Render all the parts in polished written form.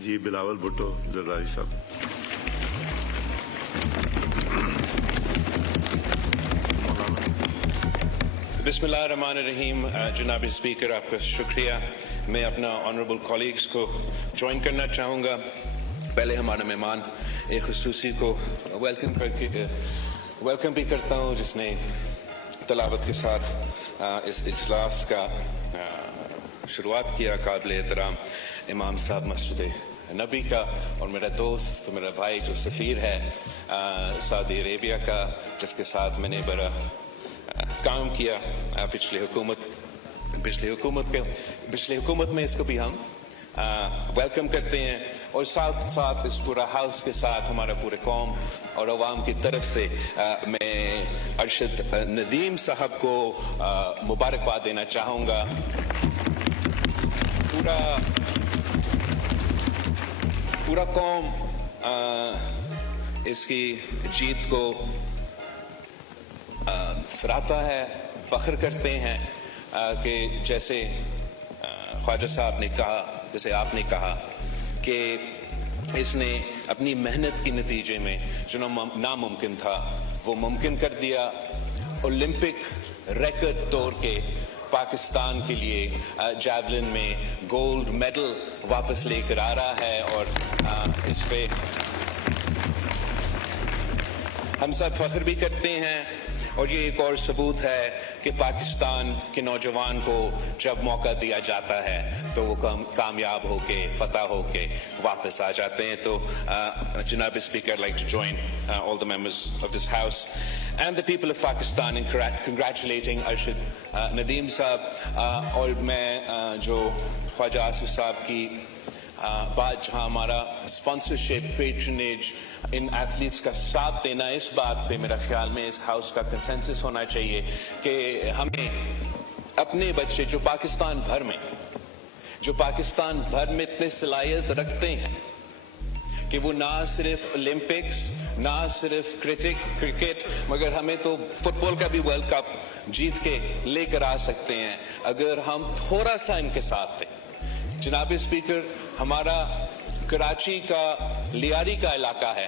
جی بلاول بھٹو زرداری صاحب. بسم اللہ الرحمن الرحیم. جناب اسپیکر آپ کا شکریہ. میں اپنا آنریبل کولیگز کو جوائن کرنا چاہوں گا. پہلے ہمارے مہمان ایک خصوصی کو ویلکم بھی کرتا ہوں جس نے تلاوت کے ساتھ اس اجلاس کا شروعات کیا. قابل احترام امام صاحب مسجد نبی کا اور میرا دوست میرا بھائی جو سفیر ہے سعودی عربیہ کا، جس کے ساتھ میں نے بڑا کام کیا پچھلی حکومت میں. اس کو بھی ہم ویلکم کرتے ہیں اور ساتھ ساتھ اس پورا ہاؤس کے ساتھ ہمارا پورے قوم اور عوام کی طرف سے میں ارشد ندیم صاحب کو مبارکباد دینا چاہوں گا. پورا قوم اس کی جیت کو سراہتا ہے، فخر کرتے ہیں کہ جیسے خواجہ صاحب نے کہا، جیسے آپ نے کہا کہ اس نے اپنی محنت کے نتیجے میں جو ناممکن تھا وہ ممکن کر دیا. اولمپک ریکارڈ توڑ کے پاکستان کے لیے جیولن میں گولڈ میڈل واپس لے کر آ رہا ہے اور اس پہ ہم سب فخر بھی کرتے ہیں. اور یہ ایک اور ثبوت ہے کہ پاکستان کے نوجوان کو جب موقع دیا جاتا ہے تو وہ کامیاب ہو کے فتح ہو کے واپس آ جاتے ہیں. تو جناب speaker I'd like to join all the members of this house and the people of Pakistan in congratulating Arshad Nadeem صاحب. اور میں جو خواجہ آصف صاحب کی بات جہاں ہمارا اسپانسرشپ پیٹرنیج ان ایتھلیٹس کا ساتھ دینا، اس بات پہ میرا خیال میں اس ہاؤس کا کنسنسس ہونا چاہیے کہ ہمیں اپنے بچے جو پاکستان بھر میں اتنے صلاحیت رکھتے ہیں کہ وہ نہ صرف اولمپکس نہ صرف کرکٹ مگر ہمیں تو فٹ بال کا بھی ورلڈ کپ جیت کے لے کر آ سکتے ہیں اگر ہم تھوڑا سا ان کے ساتھ دیں. جناب اسپیکر، ہمارا کراچی کا لیاری کا علاقہ ہے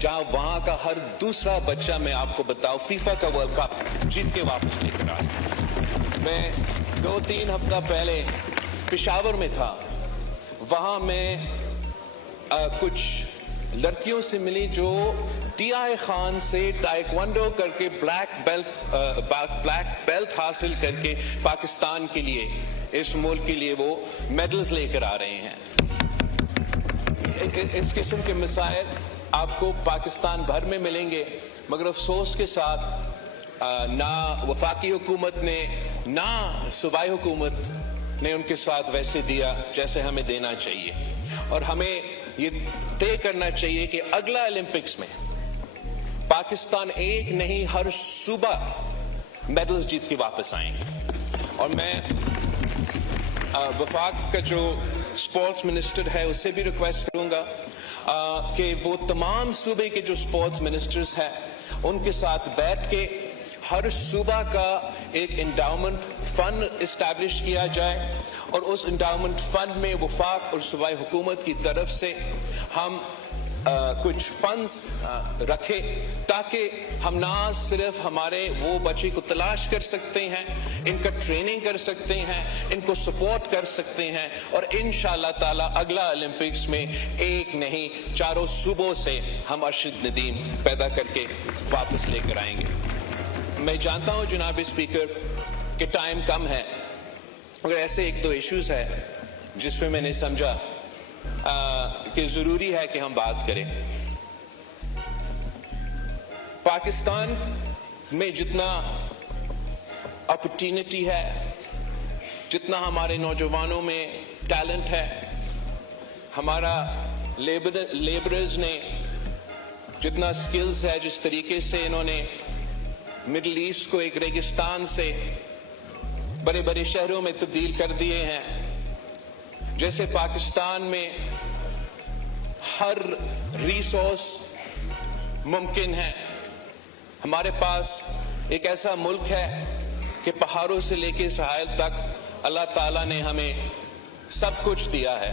جہاں وہاں کا ہر دوسرا بچہ، میں آپ کو بتاؤں، فیفا کا ورلڈ کپ جیت کے واپس لے کر آ سکتا. میں 2-3 ہفتہ پہلے پشاور میں تھا. وہاں میں کچھ لڑکیوں سے ملی جو ٹی آئی خان سے ٹائیکوانڈو کر کے بلیک بیلٹ حاصل کر کے پاکستان کے لیے، اس ملک کے لیے وہ میڈلز لے کر آ رہے ہیں. اس قسم کے مسائل آپ کو پاکستان بھر میں ملیں گے مگر افسوس کے ساتھ نہ وفاقی حکومت نے نہ صوبائی حکومت نے ان کے ساتھ ویسے دیا جیسے ہمیں دینا چاہیے. اور ہمیں یہ طے کرنا چاہیے کہ اگلا اولمپکس میں پاکستان ایک نہیں ہر صوبہ میڈلز جیت کے واپس آئیں گے. اور میں وفاق کا جو اسپورٹس منسٹر ہے اس سے بھی ریکویسٹ کروں گا کہ وہ تمام صوبے کے جو اسپورٹس منسٹرز ہیں ان کے ساتھ بیٹھ کے ہر صوبہ کا ایک انڈاؤمنٹ فنڈ اسٹیبلش کیا جائے اور اس انڈاؤمنٹ فنڈ میں وفاق اور صوبائی حکومت کی طرف سے ہم کچھ فنڈز رکھے تاکہ ہم نہ صرف ہمارے وہ بچے کو تلاش کر سکتے ہیں، ان کا ٹریننگ کر سکتے ہیں، ان کو سپورٹ کر سکتے ہیں اور انشاءاللہ تعالی اگلا اولمپکس میں ایک نہیں 4 صوبوں سے ہم ارشد ندیم پیدا کر کے واپس لے کر آئیں گے. میں جانتا ہوں جناب اسپیکر کہ ٹائم کم ہے مگر ایسے 1-2 ایشوز ہے جس پہ میں نے سمجھا کہ ضروری ہے کہ ہم بات کریں. پاکستان میں جتنا اپرچونٹی ہے، جتنا ہمارے نوجوانوں میں ٹیلنٹ ہے، ہمارا لیبرز نے جتنا سکلز ہے، جس طریقے سے انہوں نے مڈل ایسٹ کو ایک ریگستان سے بڑے بڑے شہروں میں تبدیل کر دیے ہیں، جیسے پاکستان میں ہر ریسورس ممکن ہے. ہمارے پاس ایک ایسا ملک ہے کہ پہاڑوں سے لے کے ساحل تک اللہ تعالیٰ نے ہمیں سب کچھ دیا ہے.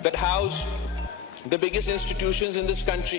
that house the biggest institutions in this country,